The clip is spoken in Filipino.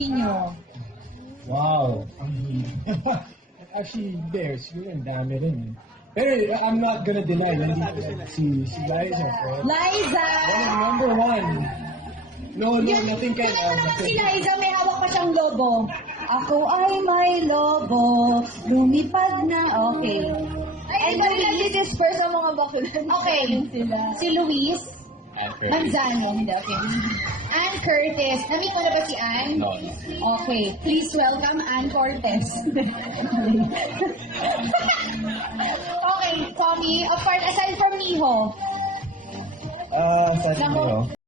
Nyo. Wow. Actually, there, siguro ang dami rin eh. Pero I'm not gonna deny na si Liza, right? Liza! Number one. No, nothing can Si Liza, may hawak pa siyang lobo. Ako ay may lobo, lumipad na. Okay. Ay, ikaw lang didisperse ang mga bakulan. Okay. Si Luis Manzano. Hindi, okay. Ann Curtis. Nami ko na ba si Ann? No. Okay. Please welcome Ann Cortez. Okay, Tommy. Apart, aside from Miho. Sa Nako.